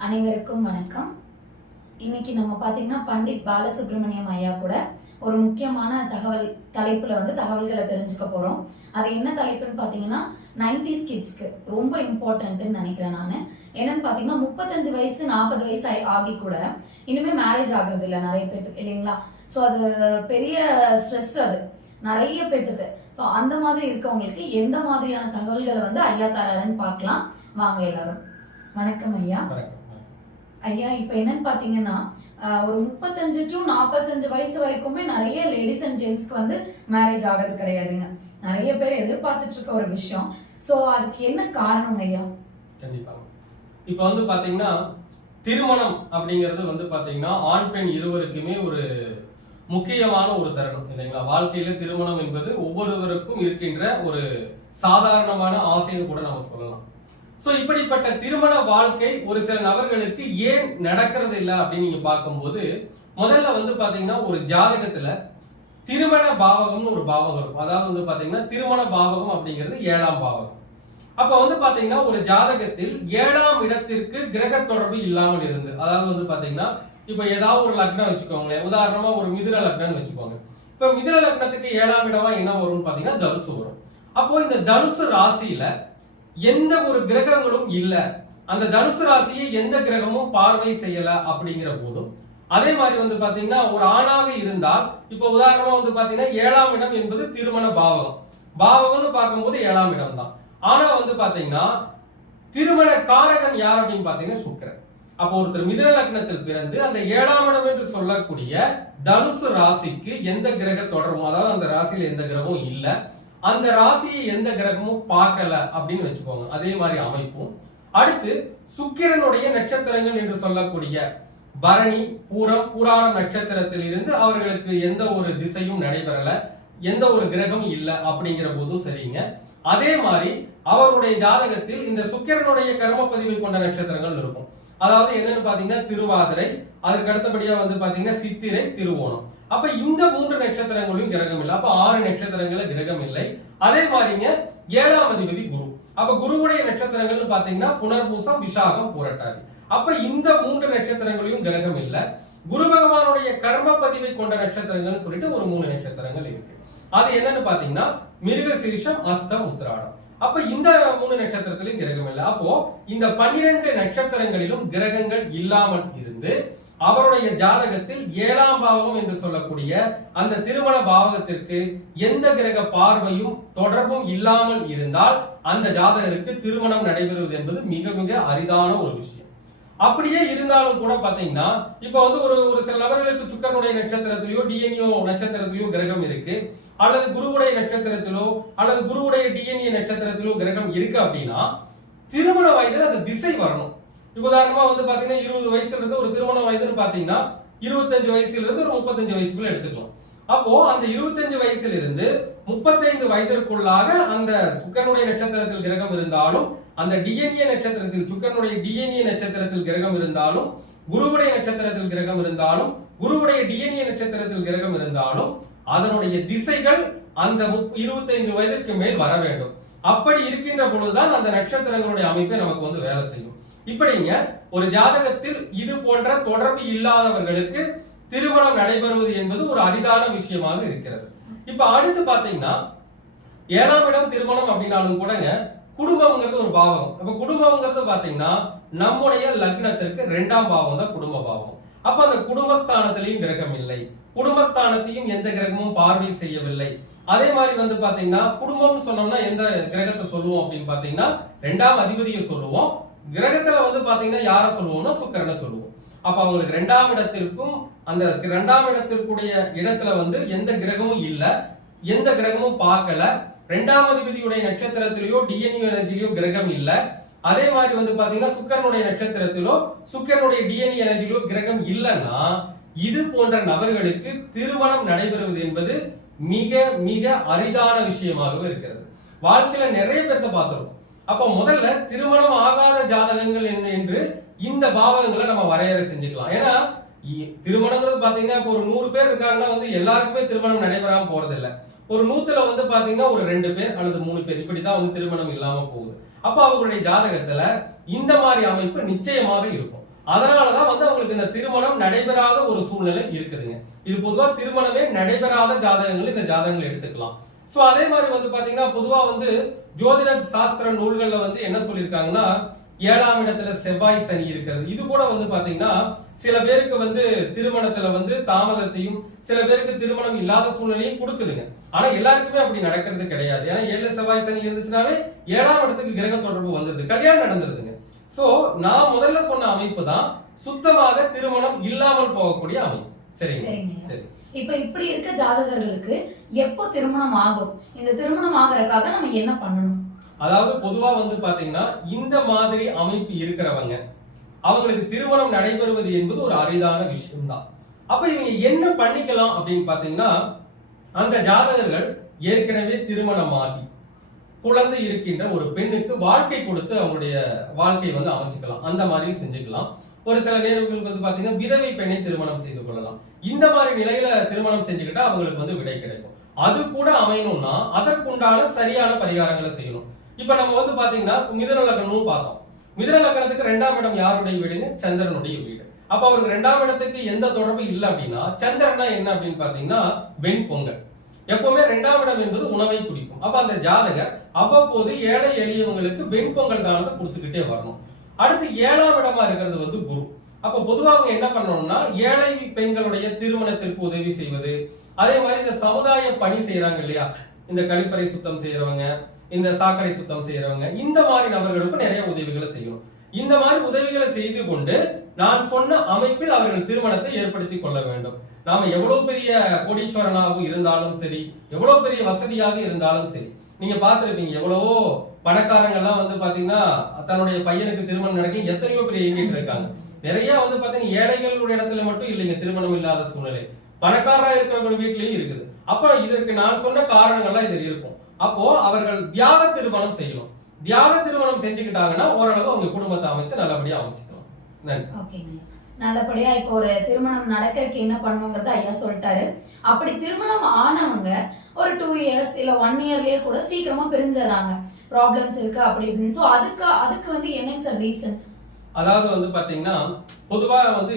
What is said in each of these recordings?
அனைவருக்கும் வணக்கம். இன்னைக்கு நம்ம பாத்தீங்கன்னா பண்டிட் பாலசுப்ரமணியம் ஐயா கூட ஒரு முக்கியமான தகவல் தலைப்புல வந்து தகவல்களை தெரிஞ்சுக்க போறோம். அது என்ன தலைப்புன்னு பாத்தீங்கன்னா நைன்டிஸ் கிட்ஸ்க்கு ரொம்ப இம்பார்ட்டன்ட்னு நினைக்கிறேன் நான். என்னன்னு பாத்தீங்கன்னா முப்பத்தஞ்சு வயசு நாற்பது வயசு ஆகி- ஆகி கூட இனிமே மேரேஜ் ஆகுறது இல்லை நிறைய பேத்துக்கு இல்லைங்களா? ஸோ அது பெரிய ஸ்ட்ரெஸ் அது. நிறைய பேத்துக்கு. ஸோ அந்த மாதிரி இருக்கவங்களுக்கு எந்த மாதிரியான தகவல்களை வந்து ஐயா தராருன்னு பார்க்கலாம் வாங்க எல்லாரும். வணக்கம் ஐயா. வணக்கம். ஐயா இப்ப என்னன்னு பாத்தீங்கன்னா ஒரு முப்பத்தஞ்சு டு நாற்பத்தஞ்சு வயசு வரைக்குமே நிறைய லேடிஸ் அண்ட் ஜென்ஸ்க்கு வந்து மேரேஜ் ஆகிறது கிடையாதுங்க. நிறைய பேர் எதிர்பார்த்துட்டு இருக்க ஒரு விஷயம். சோ அதுக்கு என்ன காரணம் ஐயா? கண்டிப்பா. இப்போ வந்து பாத்தீங்கன்னா திருமணம் அப்படிங்கிறது வந்து பாத்தீங்கன்னா ஆண் பெண் இருவருக்குமே ஒரு முக்கியமான ஒரு தருணம் இல்லைங்களா? வாழ்க்கையில திருமணம் என்பது ஒவ்வொருவருக்கும் இருக்கின்ற ஒரு சாதாரணமான ஆசைன்னு கூட நம்ம சொல்லலாம். சோ இப்படிப்பட்ட திருமண வாழ்க்கை ஒரு சில நபர்களுக்கு ஏன் நடக்கிறது இல்லை அப்படின்னு நீங்க பார்க்கும்போது முதல்ல வந்து பாத்தீங்கன்னா ஒரு ஜாதகத்துல திருமண பாவகம்னு ஒரு பாவகம் இருக்கும். அதாவது வந்து பாத்தீங்கன்னா திருமண பாவகம் அப்படிங்கிறது ஏழாம் பாவகம். அப்ப வந்து பாத்தீங்கன்னா ஒரு ஜாதகத்தில் ஏழாம் இடத்திற்கு கிரக தொடர்பு இல்லாமல் இருந்து அதாவது வந்து பாத்தீங்கன்னா இப்ப ஏதாவது ஒரு லக்னம் வச்சுக்கோங்களேன். உதாரணமா ஒரு மிதுன லக்னம்னு வச்சுக்கோங்க. இப்ப மிதுன லக்னத்துக்கு ஏழாம் இடமா என்ன வரும்னு பாத்தீங்கன்னா தனுசு வரும். அப்போ இந்த தனுசு ராசியில எந்த ஒரு கிரகங்களும் இல்ல. அந்த தனுசு ராசியை எந்த கிரகமும் பார்வை செய்யல அப்படிங்கிற போதும். அதே மாதிரி வந்து பாத்தீங்கன்னா ஒரு ஆணாக இருந்தால் இப்ப உதாரணமா வந்து பாத்தீங்கன்னா ஏழாம் இடம் என்பது திருமண பாவகம். பாவகம்னு பார்க்கும்போது ஏழாம் இடம் தான். ஆனா வந்து பாத்தீங்கன்னா திருமண காரகன் யார் அப்படின்னு பாத்தீங்கன்னா சுக்கரன். அப்போ ஒருத்தர் மிதுன லக்னத்தில் பிறந்து அந்த ஏழாம் இடம் என்று சொல்லக்கூடிய தனுசு ராசிக்கு எந்த கிரக தொடர்பும் அதாவது அந்த ராசியில எந்த கிரகமும் இல்லை. அந்த ராசியை எந்த கிரகமும் பார்க்கல அப்படின்னு வச்சுக்கோங்க. அதே மாதிரி அமைப்பும். அடுத்து சுக்கிரனுடைய நட்சத்திரங்கள் என்று சொல்லக்கூடிய பரணி பூரம் புராண நட்சத்திரத்தில் இருந்து அவர்களுக்கு எந்த ஒரு திசையும் நடைபெறல. எந்த ஒரு கிரகம் இல்லை அப்படிங்கிற போதும் சரிங்க. அதே மாதிரி அவருடைய ஜாதகத்தில் இந்த சுக்கிரனுடைய கர்ம பதிவை கொண்ட நட்சத்திரங்கள் இருக்கும். அதாவது என்னன்னு பாத்தீங்கன்னா திருவாதிரை அதுக்கு அடுத்தபடியா வந்து பாத்தீங்கன்னா சித்திரை திருவோணம். அப்ப இந்த மூன்று நட்சத்திரங்களையும் கிரகம் இல்லை. அப்ப ஆறு நட்சத்திரங்கள கிரகம் இல்லை. அதே மாதிரிங்க ஏழாம் அதிபதி குரு. அப்ப குருவுடைய நட்சத்திரங்கள்னு பாத்தீங்கன்னா புனர்பூசம் விசாகம் பூரட்டாதி. அப்ப இந்த மூன்று நட்சத்திரங்களையும் கிரகம் இல்லை. குரு பகவானுடைய கர்ம பதிவை கொண்ட நட்சத்திரங்கள்னு சொல்லிட்டு ஒரு மூணு நட்சத்திரங்கள் இருக்கு. அது என்னன்னு பாத்தீங்கன்னா மிருக சீரிஷம் அஸ்தம் உத்திராடம். அப்ப இந்த மூணு நட்சத்திரத்திலும் கிரகம் இல்லை. அப்போ இந்த பன்னிரண்டு நட்சத்திரங்களிலும் கிரகங்கள் இல்லாமல் இருந்து அவருடைய ஜாதகத்தில் ஏழாம் பாவகம் என்று சொல்லக்கூடிய அந்த திருமண பாவகத்திற்கு எந்த கிரக பார்வையும் தொடர்பும் இல்லாமல் இருந்தால் அந்த ஜாதகருக்கு திருமணம் நடைபெறுவது என்பது மிக மிக அரிதான ஒரு விஷயம். அப்படியே இருந்தாலும் கூட பாத்தீங்கன்னா இப்ப வந்து ஒரு ஒரு சில நபர்களுக்கு சுக்கரனுடைய நட்சத்திரத்திலயோ டிஎன்ஏ நட்சத்திரத்திலயோ கிரகம் இருக்கு. அல்லது குருவுடைய நட்சத்திரத்திலோ அல்லது குருவுடைய டிஎன்ஏ நட்சத்திரத்திலோ கிரகம் இருக்கு அப்படின்னா திருமண வயதுல அந்த திசை வரணும். உதாரணமா வந்து பாத்தீங்கன்னா இருபது வயசுல இருந்து ஒரு திருமண வயதுன்னு பாத்தீங்கன்னா இருபத்தஞ்சு வயசுல இருந்து ஒரு முப்பத்தஞ்சு வயசுக்குள்ள எடுத்துக்கலாம். அப்போ அந்த இருபத்தஞ்சு வயசுல இருந்து முப்பத்தைந்து வயதிற்குள்ளாக அந்த சுக்கரனுடைய நட்சத்திரத்தில் கிரகம் இருந்தாலும் அந்த டிஎன்ஏ நட்சத்திரத்தில் சுக்கரனுடைய டிஎன்ஏ நட்சத்திரத்தில் கிரகம் இருந்தாலும் குருவுடைய நட்சத்திரத்தில் கிரகம் இருந்தாலும் குருவுடைய டிஎன்ஏ நட்சத்திரத்தில் கிரகம் இருந்தாலும் அதனுடைய திசைகள் அந்த இருபத்தைந்து வயதிற்கு மேல் வர வேண்டும். அப்படி இருக்கின்ற பொழுதுதான் அந்த நட்சத்திரங்களுடைய அமைப்பை நமக்கு வந்து வேலை செய்யும். இப்படிங்க ஒரு ஜாதகத்தில் இது போன்ற தொடர்பு இல்லாதவர்களுக்கு திருமணம் நடைபெறுவது என்பது ஒரு அரிதான விஷயமாக இருக்கிறது. இப்ப அடுத்து பாத்தீங்கன்னா ஏழாம் இடம் திருமணம் அப்படின்னாலும் கூடங்க குடும்பம்ங்கிறது ஒரு பாவம். அப்ப குடும்பம்ங்கிறது பாத்தீங்கன்னா நம்முடைய லக்னத்திற்கு ரெண்டாம் பாவம் தான் குடும்ப பாவம். அப்ப அந்த குடும்பஸ்தானத்திலையும் கிரகம் இல்லை. குடும்பஸ்தானத்தையும் எந்த கிரகமும் பார்வை செய்யவில்லை. அதே மாதிரி வந்து பாத்தீங்கன்னா குடும்பம்னு சொன்னோம்னா எந்த கிரகத்தை சொல்லுவோம் அப்படின்னு பாத்தீங்கன்னா ரெண்டாம் அதிபதியை சொல்லுவோம். கிரகத்துல வந்து பாத்தீங்கன்னா யார சொல்லுவோம்னா சுக்கரனை சொல்லுவோம். அப்ப அவங்களுக்கு ரெண்டாம் இடத்திற்கும் அந்த ரெண்டாம் இடத்திற்குடைய இடத்துல வந்து எந்த கிரகமும் இல்ல எந்த கிரகமும் பார்க்கல. ரெண்டாம் அதிபதியுடைய நட்சத்திரத்திலேயோ டிஎன்யூ எனர்ஜிலயோ கிரகம் இல்ல. அதே மாதிரி வந்து பாத்தீங்கன்னா சுக்கரனுடைய நட்சத்திரத்திலோ சுக்கரனுடைய டிஎன்ஏ எனர்ஜிலோ கிரகம் இல்லைன்னா இது போன்ற நபர்களுக்கு திருமணம் நடைபெறுவது என்பது மிக மிக அரிதான விஷயமாகவே இருக்கிறது. வாழ்க்கையில நிறைய பேர்த்த பார்த்துருக்கோம். அப்ப முதல்ல திருமணம் ஆகாத ஜாதகங்கள் என்ன என்று இந்த பாவகங்களை நம்ம வரையறை செஞ்சுக்கலாம். ஏன்னா திருமணங்கிறது பாத்தீங்கன்னா இப்போ ஒரு நூறு பேர் இருக்காங்கன்னா வந்து எல்லாருக்குமே திருமணம் நடைபெறாம போறது ஒரு நூத்துல வந்து பாத்தீங்கன்னா ஒரு ரெண்டு பேர் அல்லது மூணு பேர். இப்படிதான் வந்து திருமணம் இல்லாம போகுது. அப்ப அவங்களுடைய ஜாதகத்துல இந்த மாதிரி அமைப்பு நிச்சயமாக இருக்கும். அதனாலதான் வந்து அவங்களுக்கு இந்த திருமணம் நடைபெறாத ஒரு சூழ்நிலை இருக்குதுங்க. இது பொதுவா திருமணமே நடைபெறாத ஜாதகங்கள் இந்த ஜாதகங்கள் எடுத்துக்கலாம். சோ அதே மாதிரி வந்து பாத்தீங்கன்னா பொதுவா வந்து ஜோதிட சாஸ்திர நூல்கள்ல வந்து என்ன சொல்லியிருக்காங்கன்னா ஏழாம் இடத்துல செவ்வாய் சனி இருக்கிறது. இது கூட வந்து பாத்தீங்கன்னா சில பேருக்கு வந்து திருமணத்துல வந்து தாமதத்தையும் சில பேருக்கு திருமணம் இல்லாத சூழ்நிலையும் கொடுக்குதுங்க. ஆனா எல்லாருக்குமே அப்படி நடக்கிறது கிடையாது. ஏன்னா ஏழு செவ்வாய் சனி இருந்துச்சுனாவே ஏழாம் இடத்துக்கு கிரக தொடர்பு வந்துருது கல்யாணம் நடந்துருதுங்க. சோ நான் முதல்ல சொன்ன அமைப்பு தான் சுத்தமாக திருமணம் இல்லாமல் போகக்கூடிய அமைப்பு. சரிங்க? சரி. இப்ப இப்படி இருக்க ஜாதகர்களுக்கு எப்போ திருமணம் ஆகும்? இந்த திருமணம் ஆகறதுக்காக நம்ம என்ன பண்ணணும்? அதாவது பொதுவா வந்து பாத்தீங்கன்னா இந்த மாதிரி அமைப்பு இருக்கிறவங்க அவங்களுக்கு திருமணம் நடைபெறுவது என்பது ஒரு அரிதான விஷயம்தான். அப்ப இவங்க என்ன பண்ணிக்கலாம் அப்படின்னு பாத்தீங்கன்னா அந்த ஜாதகர்கள் ஏற்கனவே திருமணமாகி குழந்தை இருக்கின்ற ஒரு பெண்ணுக்கு வாழ்க்கை கொடுத்து அவங்களுடைய வாழ்க்கையை வந்து அமைச்சுக்கலாம். அந்த மாதிரி செஞ்சுக்கலாம். ஒரு சில நேரங்களுக்கு வந்து பாத்தீங்கன்னா விதவை பெண்ணை திருமணம் செய்து கொள்ளலாம். இந்த மாதிரி நிலையில திருமணம் செஞ்சுக்கிட்டா அவங்களுக்கு வந்து விடை கிடைக்கும். அது கூட அமையணும்னா அதற்குண்டான சரியான பரிகாரங்களை செய்யணும். இப்ப நம்ம வந்து பாத்தீங்கன்னா மிதன லக்னம்னு பார்த்தோம். மிதன லக்னத்துக்கு ரெண்டாம் இடம் யாருடைய வீடுங்க? சந்திரனுடைய வீடு. அப்ப அவருக்கு ரெண்டாம் இடத்துக்கு எந்த தொடர்பு இல்லை அப்படின்னா சந்திரனா என்ன அப்படின்னு பாத்தீங்கன்னா வெண் பொங்கல். எப்பவுமே ரெண்டாம் இடம் என்பது உணவை குடிக்கும். அப்ப அந்த ஜாதகர் அவ்வப்போது ஏழை எளியவங்களுக்கு வெண்பொங்கல் காலத்தை கொடுத்துக்கிட்டே வரணும். அடுத்து ஏழாம் இடமா இருக்கிறது வந்து குரு. அப்ப பொதுவாக அவங்க என்ன பண்ணணும்னா ஏழை பெண்களுடைய திருமணத்திற்கு உதவி செய்வது. அதே மாதிரி இந்த சமுதாய பணி செய்யறாங்க இல்லையா? இந்த கழிப்பறை சுத்தம் செய்யறவங்க இந்த சாக்கடை சுத்தம் செய்யறவங்க இந்த மாதிரி நபர்களுக்கு நிறைய உதவிகளை செய்யணும். இந்த மாதிரி உதவிகளை செய்து கொண்டு நான் சொன்ன அமைப்பில் அவர்கள் திருமணத்தை ஏற்படுத்தி கொள்ள வேண்டும். நாம எவ்வளவு பெரிய கோடீஸ்வரனாக இருந்தாலும் சரி எவ்வளவு பெரிய வசதியாக இருந்தாலும் சரி நீங்க பாத்திருப்பீங்க எவ்வளவோ பணக்காரங்கள்லாம் வந்து பாத்தீங்கன்னா தன்னுடைய பையனுக்கு திருமணம் நடக்க எத்தனையோ பெரிய இயங்கிட்டு இருக்காங்க. நிறைய வந்து பாத்தீங்கன்னா ஏழைகளுடைய இடத்துல மட்டும் இல்லைங்க திருமணம் இல்லாத சூழ்நிலை. பணக்காரா இருக்கிறவங்க வீட்லயும் இருக்குது. அப்ப இதற்கு நான் சொன்ன காரணங்கள்லாம் இதில் இருக்கும். அப்போ அவர்கள் தியாக திருமணம் செய்யணும். தியாக திருமணம் செஞ்சுக்கிட்டாங்கன்னா ஓரளவு அவங்க குடும்பத்தை அமைச்சு நல்லபடியா அமைச்சுக்கலாம் ஓகேங்க. நல்லபடியா இப்போ ஒரு திருமணம் நடக்கிறதுக்கு என்ன பண்ணுங்கிறத ஐயா சொல்லிட்டாரு. அப்படி திருமணம் ஆனவங்க ஒரு டூ இயர்ஸ் இல்ல ஒன் இயர்லயே கூட சீக்கிரமா பிரிஞ்சிடறாங்க. ப்ராப்ளம்ஸ் இருக்கு அப்படி இப்படின்னு. சோ அதுக்கு அதுக்கு வந்து என்னங்க சார் ரீசன் அதாவது வந்து பாத்தீங்கன்னா பொதுவா வந்து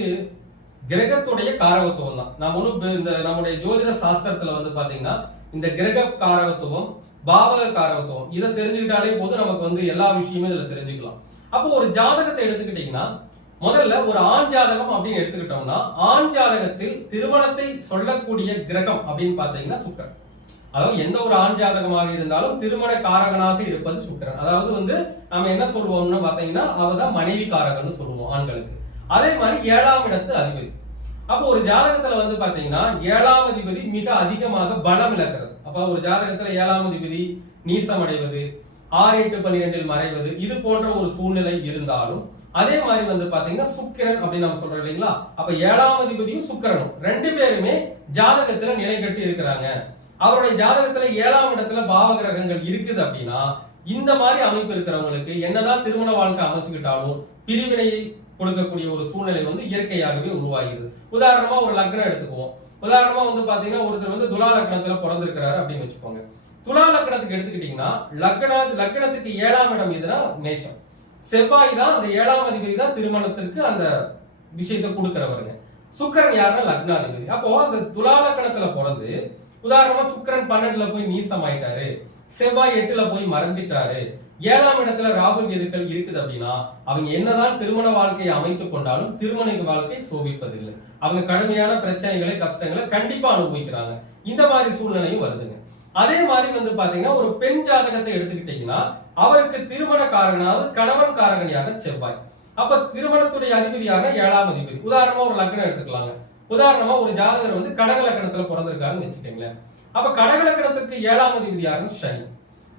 கிரகத்துடைய காரகத்துவம் தான். நம்ம ஒன்றும் இந்த நம்முடைய ஜோதிட சாஸ்திரத்துல வந்து பாத்தீங்கன்னா இந்த கிரக காரகத்துவம் பாவக காரகத்துவம் இதை தெரிஞ்சுக்கிட்டாலே போது நமக்கு வந்து எல்லா விஷயமும் இதுல தெரிஞ்சுக்கலாம். அப்போ ஒரு ஜாதகத்தை எடுத்துக்கிட்டீங்கன்னா முதல்ல ஒரு ஆண் ஜாதகம் அப்படின்னு எடுத்துக்கிட்டோம்னா ஆண் ஜாதகத்தில் திருமணத்தை சொல்லக்கூடிய கிரகம் அப்படின்னு பாத்தீங்கன்னா சுக்கரன். அதாவது எந்த ஒரு ஆண் ஜாதகமாக இருந்தாலும் திருமண காரகனாக இருப்பது சுக்கரன். அதாவது வந்து நம்ம என்ன சொல்லுவோம்னு பாத்தீங்கன்னா அவதான் மனைவி காரகன்னு சொல்லுவோம் ஆண்களுக்கு. அதே மாதிரி ஏழாம் இடத்து அதிபதி. அப்போ ஒரு ஜாதகத்துல வந்து பாத்தீங்கன்னா ஏழாம் அதிபதி மிக அதிகமாக பலம் இழக்கிறது. அப்ப ஒரு ஜாதகத்துல ஏழாம் அதிபதி நீசம் அடைவது ஆறு எட்டு பன்னிரெண்டில் மறைவது இது போன்ற ஒரு சூழ்நிலை இருந்தாலும் அதே மாதிரி வந்து பாத்தீங்கன்னா சுக்கிரன் அப்படின்னு நம்ம சொல்றோம் இல்லைங்களா? அப்ப ஏழாம் அதிபதியும் சுக்கிரனும். ரெண்டு பேருமே ஜாதகத்துல நிலை கட்டி இருக்கிறாங்க. அவருடைய ஜாதகத்துல ஏழாம் இடத்துல பாவ கிரகங்கள் இருக்குது அப்படின்னா இந்த மாதிரி அமைப்பு இருக்கிறவங்களுக்கு என்னதான் திருமண வாழ்க்கை அமைச்சுக்கிட்டாலும் பிரிவினையை கொடுக்கக்கூடிய ஒரு சூழ்நிலை வந்து இயற்கையாகவே உருவாகிறது உதாரணமா ஒரு லக்னம் எடுத்துக்குவோம். உதாரணமா வந்து பாத்தீங்கன்னா ஒருத்தர் வந்து துலா லக்னத்துல பிறந்திருக்கிறாரு அப்படின்னு வச்சுக்கோங்க. துலா லக்னத்துக்கு எடுத்துக்கிட்டீங்கன்னா லக்ன லக்னத்துக்கு ஏழாம் இடம் எதுனா நேசம் செவ்வாய் தான் அந்த ஏழாம் அதிபதி தான் திருமணத்திற்கு அந்த விஷயத்தை கொடுக்கிறவருங்க. சுக்கிரன் யாருன்னா லக்னாதிபதி. அப்போ அந்த துலா லக்னத்துல பிறந்து உதாரணமா சுக்கிரன் பன்னெண்டுல போய் நீசம் ஆயிட்டாரு செவ்வாய் எட்டுல போய் மறைஞ்சிட்டாரு ஏழாம் இடத்துல ராகு எதுக்கள் இருக்குது அப்படின்னா அவங்க என்னதான் திருமண வாழ்க்கையை அமைத்துக் கொண்டாலும் திருமண வாழ்க்கை சோபிப்பதில்லை. அவங்க கடுமையான பிரச்சனைகளை கஷ்டங்களை கண்டிப்பா அனுபவிக்கிறாங்க. இந்த மாதிரி சூழ்நிலையும் வருதுங்க. அதே மாதிரி வந்து பாத்தீங்கன்னா ஒரு பெண் ஜாதகத்தை எடுத்துக்கிட்டீங்கன்னா அவருக்கு திருமண காரகனாவது கணவன் காரகனியாக செவ்வாய். அப்ப திருமணத்துடைய அதிபதியாக ஏழாம் அதிபதி. உதாரணமா ஒரு லக்னம் எடுத்துக்கலாங்க. உதாரணமா ஒரு ஜாதகர் வந்து கடக லக்னத்துல பிறந்திருக்காருன்னு வச்சுக்கோங்களேன். அப்ப கடக லக்னத்துக்கு ஏழாம் அதிபதியாக சனி.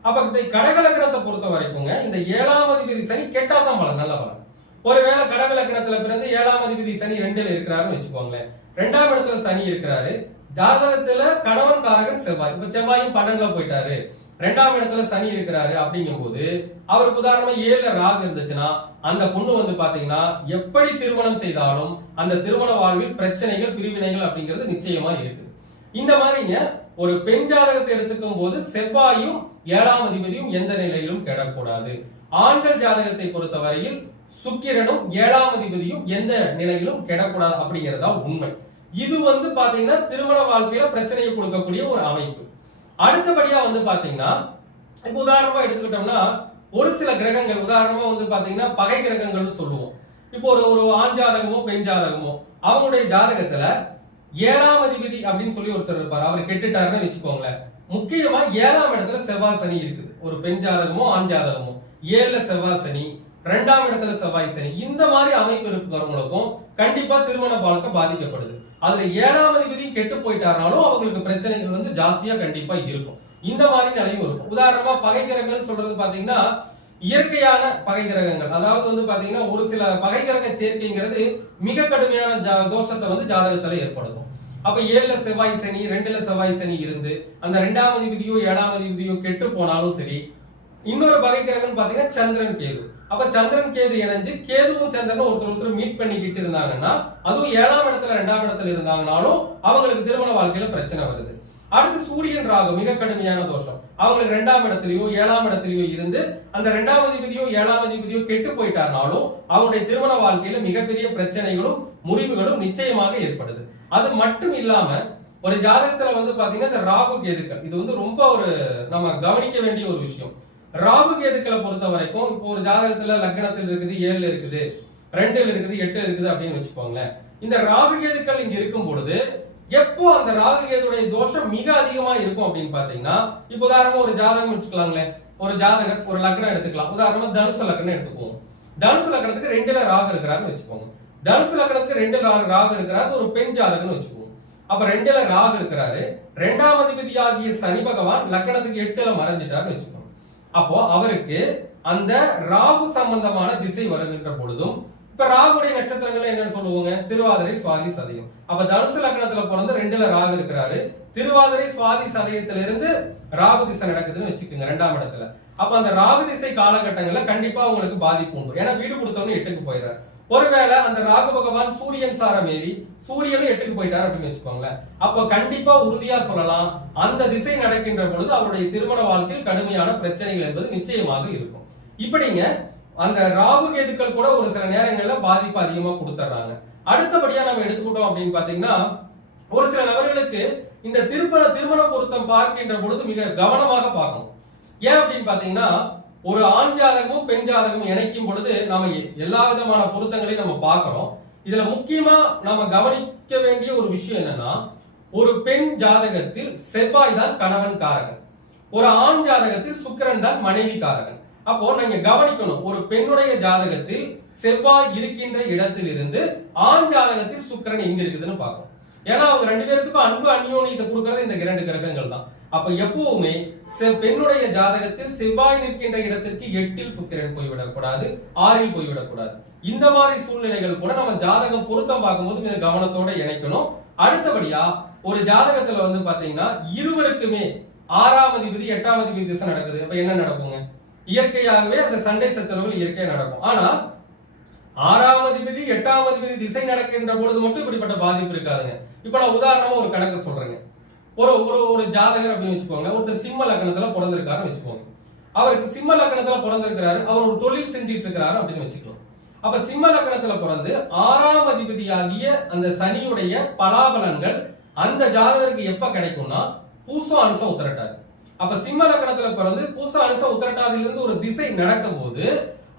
அப்ப இந்த கடக லக்னத்தை பொறுத்த வரைக்குங்க இந்த ஏழாம் அதிபதி சனி கெட்டாதான் பலன் நல்ல பலன். ஒருவேளை கடக லக்னத்துல பிறந்து ஏழாம் அதிபதி சனி ரெண்டுல இருக்கிறாருன்னு வச்சுக்கோங்களேன். ரெண்டாம் இடத்துல சனி இருக்கிறாரு. ஜாதகத்துல கணவன் காரகன் செவ்வாய். இப்ப செவ்வாயும் பன்னெண்டுல போயிட்டாரு. ரெண்டாம் இடத்துல சனி இருக்கிறாரு அப்படிங்கும்போது அவருக்கு உதாரணமா ஏழுல ராகு இருந்துச்சுன்னா அந்த பொண்ணு வந்து பாத்தீங்கன்னா எப்படி திருமணம் செய்தாலும் அந்த திருமண வாழ்வில் பிரச்சனைகள் பிரிவினைகள் அப்படிங்கிறது நிச்சயமா இருக்கு இந்த மாதிரிங்க ஒரு பெண் ஜாதகத்தை எடுத்துக்கும் போது செவ்வாயும் ஏழாம் அதிபதியும் எந்த நிலையிலும் கெடக்கூடாது. ஆண்கள் ஜாதகத்தை பொறுத்தவரையில் சுக்கிரனும் ஏழாம் அதிபதியும் எந்த நிலையிலும் கெடக்கூடாது அப்படிங்கறதா உண்மை. இது வந்து பாத்தீங்கன்னா திருமண வாழ்க்கையில பிரச்சனையை கொடுக்கக்கூடிய ஒரு அமைப்பு. அடுத்தபடியா வந்து பாத்தீங்கன்னா இப்ப உதாரணமா எடுத்துக்கிட்டோம்னா ஒரு சில கிரகங்கள் உதாரணமா வந்து பாத்தீங்கன்னா பகை கிரகங்கள்னு சொல்லுவோம். இப்போ ஒரு ஒரு ஆண் ஜாதகமோ பெண் ஜாதகமோ அவங்களுடைய ஜாதகத்துல ஏழாம் அதிபதி அப்படின்னு சொல்லி ஒருத்தர் இருப்பார். அவர் கெட்டுட்டாருன்னு வச்சுக்கோங்களேன். முக்கியமா ஏழாம் இடத்துல செவ்வாய் சனி இருக்குது. ஒரு பெண் ஜாதகமோ ஆண் ஜாதகமோ. ஏழுல செவ்வாய் சனி ரெண்டாம் இடத்துல செவ்வாய் சனி. இந்த மாதிரி அமைப்பு இருக்கிறவங்களுக்கும் கண்டிப்பா திருமண வாழ்க்கை பாதிக்கப்படுது. அதுல ஏழாம் அதிபதி கெட்டு போயிட்டாருனாலும் அவங்களுக்கு பிரச்சனைகள் வந்து ஜாஸ்தியா கண்டிப்பா இருக்கும். இந்த மாதிரி நிலையும் இருக்கும். உதாரணமா பகை கிரகங்கள் சொல்றது பாத்தீங்கன்னா இயற்கையான பகை கிரகங்கள். அதாவது வந்து பாத்தீங்கன்னா ஒரு சில பகை கிரக சேர்க்கைங்கிறது மிக கடுமையான ஜா- தோஷத்தை வந்து ஜாதகத்துல ஏற்படுத்தும். அப்ப ஏழுல செவ்வாய் சனி ரெண்டுல செவ்வாய் சனி இருந்து அந்த ரெண்டாம் அதிபதியோ ஏழாம் அதிபதியோ கெட்டு போனாலும் சரி இன்னொரு பகை கிரகம் பாத்தீங்கன்னா சந்திரன் கேது. அப்ப சந்திரன் கேது இணைஞ்சு கேதுவும் சந்திரனும் ஒருத்தர் ஒருத்தர் மீட் பண்ணிக்கிட்டு இருந்தாங்கன்னா அதுவும் ஏழாம் இடத்துல ரெண்டாம் இடத்துல இருந்தாங்கனாலும் அவங்களுக்கு திருமண வாழ்க்கையில பிரச்சனை வருது. அடுத்து சூரியன் ராகு மிக கடுமையான தோஷம். அவங்களுக்கு ரெண்டாம் இடத்துலயோ ஏழாம் இடத்துலயோ இருந்து அந்த ரெண்டாம் அதிபதியோ ஏழாம் அதிபதியோ கெட்டு போயிட்டாருனாலும் அவங்களுடைய திருமண வாழ்க்கையில மிகப்பெரிய பிரச்சனைகளும் முறிவுகளும் நிச்சயமாக ஏற்படுது. அது மட்டும் இல்லாம ஒரு ஜாதகத்துல வந்து பாத்தீங்கன்னா இந்த ராகு கேதுக்கள் இது வந்து ரொம்ப ஒரு நம்ம கவனிக்க வேண்டிய ஒரு விஷயம். ராகு கேதுக்களை பொறுத்த வரைக்கும் இப்போ ஒரு ஜாதகத்துல லக்னத்தில் இருக்குது ஏழுல இருக்குது ரெண்டுல இருக்குது எட்டு இருக்குது அப்படின்னு வச்சுக்கோங்களேன். இந்த ராகு கேதுக்கள் இங்க இருக்கும் பொழுது எப்போ அந்த ராகு கேதுடைய தோஷம் மிக அதிகமா இருக்கும் அப்படின்னு பாத்தீங்கன்னா இப்போ உதாரணமா ஒரு ஜாதகம் வச்சுக்கலாங்களேன். ஒரு ஜாதகம் ஒரு லக்னம் எடுத்துக்கலாம். உதாரணமா தனுசு லக்னம் எடுத்துக்குவோம். தனுசு லக்னத்துக்கு ரெண்டுல ராகு இருக்கிறாருன்னு வச்சுக்கோங்க. தனுசு லக்னத்துக்கு ரெண்டு ராகு இருக்கிறாரு ஒரு பெண் ஜாதகம்னு வச்சுக்குவோம். அப்ப ரெண்டுல ராகு இருக்கிறாரு. ரெண்டாம் அதிபதியாகிய சனி பகவான் லக்னத்துக்கு எட்டுல மறைஞ்சிட்டாருன்னு வச்சுக்கோங்க. அப்போ அவருக்கு அந்த ராகு சம்பந்தமான திசை வருகின்ற பொழுதும் இப்ப ராகுடைய நட்சத்திரங்கள் என்னன்னு சொல்லுவாங்க? திருவாதிரை சுவாதி சதயம். அப்ப தனுசு லக்னத்துல பிறந்து ரெண்டுல ராகு இருக்கிறாரு. திருவாதிரை சுவாதி சதயத்துல இருந்து ராகு திசை நடக்குதுன்னு வச்சுக்கோங்க ரெண்டாம் இடத்துல. அப்ப அந்த ராகு திசை காலகட்டங்கள்ல கண்டிப்பா உங்களுக்கு பாதிப்பு உண்டு. ஏன்னா வீடு கொடுத்தவங்க எட்டுக்கு போயிடுறாரு. ஒருவேளை அந்த ராகு பகவான் சூரியன் சாரம் ஏறி சூரியனும் எட்டுக்கு போயிட்டாரு அப்படின்னு வச்சுக்கோங்களேன். அப்போ கண்டிப்பா உறுதியா சொல்லலாம். அந்த திசை நடக்கின்ற பொழுது அவருடைய திருமண வாழ்க்கையில் கடுமையான பிரச்சனைகள் என்பது நிச்சயமாக இருக்கும். இப்படிங்க அந்த ராகு கேதுக்கள் கூட ஒரு சில நேரங்கள்ல பாதிப்பு அதிகமா கொடுத்துட்றாங்க அடுத்தபடியா நம்ம எடுத்துக்கிட்டோம் அப்படின்னு பாத்தீங்கன்னா ஒரு சில நபர்களுக்கு இந்த திருப்பண திருமண பொருத்தம் பார்க்கின்ற பொழுது மிக கவனமாக பார்க்கணும். ஏன் அப்படின்னு பாத்தீங்கன்னா ஒரு ஆண் ஜாதகமும் பெண் ஜாதகமும் இணைக்கும் பொழுது நாம எ- எல்லா விதமான பொருத்தங்களையும் நம்ம பார்க்கிறோம். இதுல முக்கியமா நாம கவனிக்க வேண்டிய ஒரு விஷயம் என்னன்னா ஒரு பெண் ஜாதகத்தில் செவ்வாய் தான் கணவன் காரகன். ஒரு ஆண் ஜாதகத்தில் சுக்கரன் தான் மனைவி காரகன். அப்போ நீங்க கவனிக்கணும் ஒரு பெண்ணுடைய ஜாதகத்தில் செவ்வாய் இருக்கின்ற இடத்தில் இருந்து ஆண் ஜாதகத்தில் சுக்கிரன் எங்க இருக்குதுன்னு பார்க்கணும். ஏன்னா அவங்க ரெண்டு பேருக்கும் அன்பு அந்யோன்யத்தை கொடுக்கறது இந்த இரண்டு கிரகங்கள் தான் அப்ப எப்பவுமே பெண்ணுடைய ஜாதகத்தில் செவ்வாய் நிற்கின்ற இடத்திற்கு எட்டில் சுக்கிரன் போய்விடக்கூடாது ஆறில் போய்விடக்கூடாது இந்த மாதிரி சூழ்நிலைகள் கூட நம்ம ஜாதகம் பொருத்தம் பார்க்கும்போது மிக கவனத்தோட இணைக்கணும். அடுத்தபடியா ஒரு ஜாதகத்துல வந்து பாத்தீங்கன்னா இருவருக்குமே ஆறாம் அதிபதி எட்டாம் அதிபதி திசை நடக்குது. அப்ப என்ன நடக்குங்க? இயற்கையாகவே அந்த சண்டை சச்சரவுகள் இயற்கையா நடக்கும். ஆனா ஆறாம் அதிபதி எட்டாம் அதிபதி திசை நடக்கின்ற பொழுது மட்டும் இப்படிப்பட்ட பாதிப்பு இருக்காதுங்க. இப்ப நான் உதாரணமா ஒரு கணக்கு சொல்றேங்க. ஒரு ஒரு ஒரு ஜாதகர் அப்படின்னு வச்சுக்கோங்க ஒருத்தர் சிம்ம லக்னத்துல பிறந்திருக்காருன்னு வச்சுக்கோங்க. அவருக்கு சிம்ம லக்னத்துல பிறந்திருக்கிறாரு அவர் ஒரு தொழில் செஞ்சுட்டு இருக்கிறாரு அப்படின்னு வச்சுக்கலாம். அப்ப சிம்ம லக்னத்துல பிறந்து ஆறாம் அதிபதியாகிய அந்த சனியுடைய பலாபலன்கள் அந்த ஜாதகருக்கு எப்ப கிடைக்கும்னா பூசம் அனுசம் உத்தரட்டாது. அப்ப சிம்ம லக்னத்துல பிறந்து பூச அனுசம் உத்தரட்டாதிலிருந்து ஒரு திசை நடக்கும் போது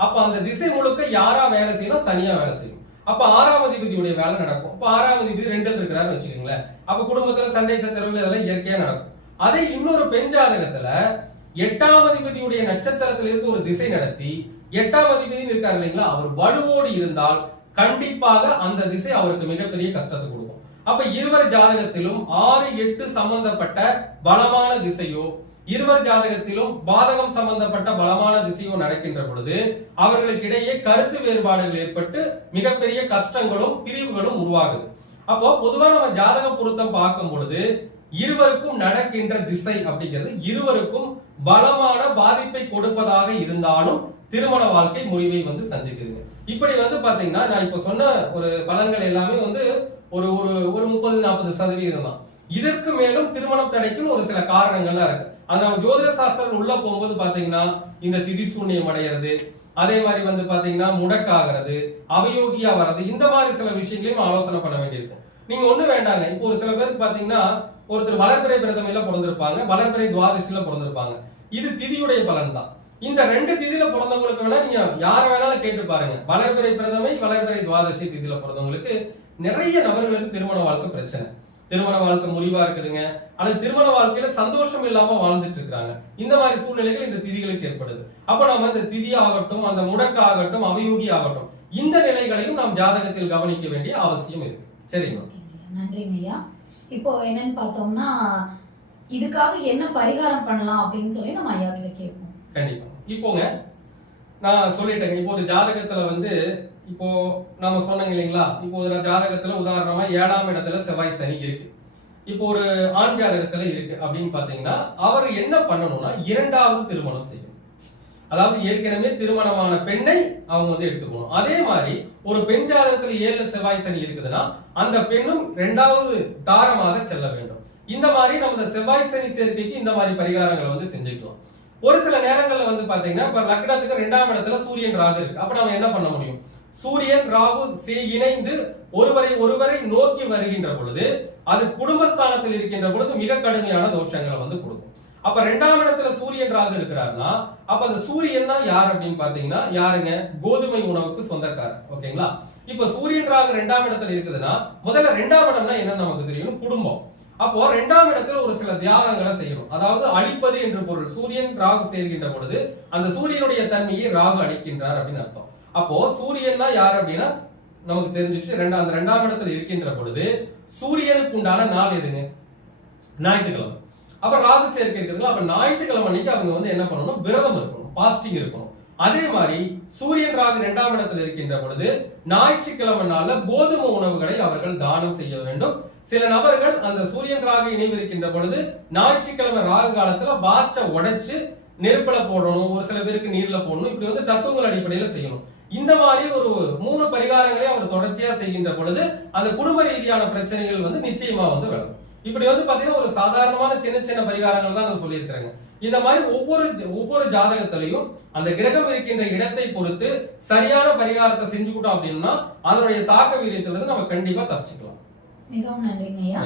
அப்ப அந்த திசை முழுக்க யாரா வேலை செய்யணும்? சனியா வேலை செய்யும் அப்ப ஆறாம் அதிபதியுடைய வேலை நடக்கும். அப்ப ஆறாம் அதிபதி ரெண்டில் இருக்கிறாருன்னு வச்சுக்கோங்களேன். அப்ப குடும்பத்துல சண்டை சச்சரவுகள் இதெல்லாம் இயற்கையா நடக்கும். அதே இன்னொரு பெண் ஜாதகத்துல எட்டாம் அதிபதியுடைய நட்சத்திரத்துல இருந்து ஒரு திசை நடத்தி எட்டாம் அதிபதி இருக்காரு இல்லைங்களா? அவர் வலுவோடு இருந்தால் கண்டிப்பாக அந்த திசை அவருக்கு மிகப்பெரிய கஷ்டத்தை கொடுக்கும். அப்ப இருவர் ஜாதகத்திலும் ஆறு எட்டு சம்பந்தப்பட்ட பலமான திசையோ இருவர் ஜாதகத்திலும் பாதகம் சம்பந்தப்பட்ட பலமான திசையோ நடக்கின்ற பொழுது அவர்களுக்கு இடையே கருத்து வேறுபாடுகள் ஏற்பட்டு மிகப்பெரிய கஷ்டங்களும் பிரிவுகளும் உருவாகுது. அப்போ பொதுவா நம்ம ஜாதக பொருத்தம் பார்க்கும் பொழுது இருவருக்கும் நடக்கின்ற திசை அப்படிங்கிறது இருவருக்கும் பலமான பாதிப்பை கொடுப்பதாக இருந்தாலும் திருமண வாழ்க்கை முறிவை வந்து சந்திக்குதுங்க. இப்படி வந்து பாத்தீங்கன்னா நான் இப்ப சொன்ன ஒரு பலன்கள் எல்லாமே வந்து ஒரு ஒரு ஒரு முப்பது நாற்பது சதவீதம் தான் இதற்கு மேலும் திருமணம் தடைக்கும் ஒரு சில காரணங்கள்லாம் இருக்கு. அந்த ஜோதிட சாஸ்திரம் உள்ள போகும்போது பாத்தீங்கன்னா இந்த திதி சூன்யம் அடையிறது அதே மாதிரி வந்து பாத்தீங்கன்னா முடக்காகிறது அவயோகியா வர்றது இந்த மாதிரி சில விஷயங்களையும் ஆலோசனை பண்ண வேண்டியிருக்கு நீங்க ஒண்ணு வேண்டாங்க. இப்போ ஒரு சில பேருக்கு பாத்தீங்கன்னா ஒருத்தர் வளர்பிறை பிரதமையில பிறந்திருப்பாங்க வளர்பிறை துவாதசியில பிறந்திருப்பாங்க. இது திதியுடைய பலன் தான் இந்த ரெண்டு திதியில பிறந்தவங்களுக்கு வேணா நீங்க யார வேணாலும் கேட்டு பாருங்க. வளர்பிறை பிரதமை வளர்பிறை துவாதசி திதியில பிறந்தவங்களுக்கு நிறைய நபர்களுக்கு திருமண வாழ்க்கை பிரச்சனை. திருமண வாழ்க்கை முறிவா இருக்குதுங்க. அல்லது திருமண வாழ்க்கையில சந்தோஷம் இல்லாம வாழ்ந்துட்டு இருக்காங்க இந்த மாதிரி சூழ்நிலைகள் இந்த திதிகளுக்கு ஏற்படுது. அப்ப நம்ம இந்த திதி ஆகட்டும் அந்த முடக்கு ஆகட்டும் அவயோகி ஆகட்டும் இந்த நிலைகளையும் நாம் ஜாதகத்தில் கவனிக்க வேண்டிய அவசியம் இருக்கு. சரிங்களா. நன்றிங்க ஐயா. இப்போ என்னன்னு பார்த்தோம்னா இதுக்காக என்ன பரிகாரம் பண்ணலாம் அப்படின்னு சொல்லி நம்ம ஐயா கிட்ட கேட்போம். கண்டிப்பா. இப்போங்க நான் சொல்லிட்டேங்க. இப்போ ஒரு ஜாதகத்துல வந்து இப்போ நாம சொன்னோங்க இல்லைங்களா? இப்போ ஒரு ஜாதகத்துல உதாரணமா ஏழாம் இடத்துல செவ்வாய் சனி இருக்கு. இப்போ ஒரு ஆண் ஜாதகத்துல இருக்கு அப்படின்னு பாத்தீங்கன்னா அவர் என்ன பண்ணணும்னா இரண்டாவது திருமணம் செய்யணும் அதாவது ஏற்கனவே திருமணமான பெண்ணை அவங்க வந்து எடுத்துக்கணும். அதே மாதிரி ஒரு பெண் ஜாதகத்துல ஏழு செவ்வாய் சனி இருக்குதுன்னா அந்த பெண்ணும் இரண்டாவது தாரமாக செல்ல வேண்டும். இந்த மாதிரி நம்ம இந்த செவ்வாய் சனி சேர்க்கைக்கு இந்த மாதிரி பரிகாரங்களை வந்து செஞ்சுக்கலாம். ஒரு சில நேரங்கள்ல வந்து பாத்தீங்கன்னா இப்ப லக்னத்துக்கு ரெண்டாம் இடத்துல சூரியன் ராகு இருக்கு. அப்ப நம்ம என்ன பண்ண முடியும்? சூரியன் ராகு இணைந்து ஒருவரை ஒருவரை நோக்கி வருகின்ற பொழுது அது குடும்பஸ்தானத்தில் இருக்கின்ற பொழுது மிக கடுமையான தோஷங்களை வந்து கொடுக்கும். அப்ப ரெண்டாம் இடத்துல சூரியன் ராகு இருக்கிறாருன்னா அப்ப அந்த சூரியன்னா யார் அப்படின்னு பாத்தீங்கன்னா யாருங்க? கோதுமை உணவுக்கு சொந்தக்காரர். ஓகேங்களா? இப்ப சூரியன் ராகு ரெண்டாம் இடத்துல இருக்குதுன்னா முதல்ல ரெண்டாம் இடம்னா என்ன நமக்கு தெரியும்? குடும்பம். அப்போ ரெண்டாம் இடத்துல ஒரு சில தியாகங்களை செய்யணும். அதாவது அழிப்பது என்று பொருள். சூரியன் ராகு சேர்கின்ற பொழுது அந்த சூரியனுடைய தன்மையை ராகு அழிக்கின்றார் அப்படின்னு அர்த்தம். அப்போ சூரியன்னா யார் அப்படின்னா நமக்கு தெரிஞ்சிச்சு ரெண்டாம் அந்த ரெண்டாம் இடத்துல இருக்கின்ற பொழுது சூரியனுக்கு உண்டான நாள் எதுங்க? ஞாயிற்றுக்கிழமை. அப்ப ராகு சேர்க்கை இருக்குதுங்களா அப்ப ஞாயிற்றுக்கிழமை அன்னைக்கு அவங்க வந்து என்ன பண்ணணும்? விரதம் இருக்கணும் பாஸ்டிங் இருக்கணும். அதே மாதிரி சூரியன் ராகு இரண்டாம் இடத்துல இருக்கின்ற பொழுது ஞாயிற்றுக்கிழமை நாள்ல கோதுமை உணவுகளை அவர்கள் தானம் செய்ய வேண்டும். சில நபர்கள் அந்த சூரியன் ராகு இணைவு இருக்கின்ற பொழுது ஞாயிற்றுக்கிழமை ராகு காலத்துல பாச்ச உடைச்சு நெருப்புல போடணும் ஒரு சில பேருக்கு நீர்ல போடணும் இப்படி வந்து தத்துவங்கள் அடிப்படையில செய்யணும். இந்த மாதிரி ஒரு மூணு பரிகாரங்களை அவர் தொடர்ச்சியா செய்கின்ற பொழுது அந்த குடும்ப ரீதியான பிரச்சனைகள் வந்து நிச்சயமா வந்து விளக்கும் இப்படி வந்து பாத்தீங்கன்னா ஒரு சாதாரணமான சின்ன சின்ன பரிகாரங்கள் தான் நான் சொல்லியிருக்கிறேங்க. இந்த மாதிரி ஒவ்வொரு ஒவ்வொரு ஜாதகத்திலையும் அந்த கிரகம் இருக்கின்ற இடத்தை பொறுத்து சரியான பரிகாரத்தை செஞ்சுக்கிட்டோம் அப்படின்னா அதனுடைய தாக்க வீரியத்திலிருந்து நம்ம கண்டிப்பா தப்பிச்சுக்கலாம். மிகவும் நன்றிங்க ஐயா.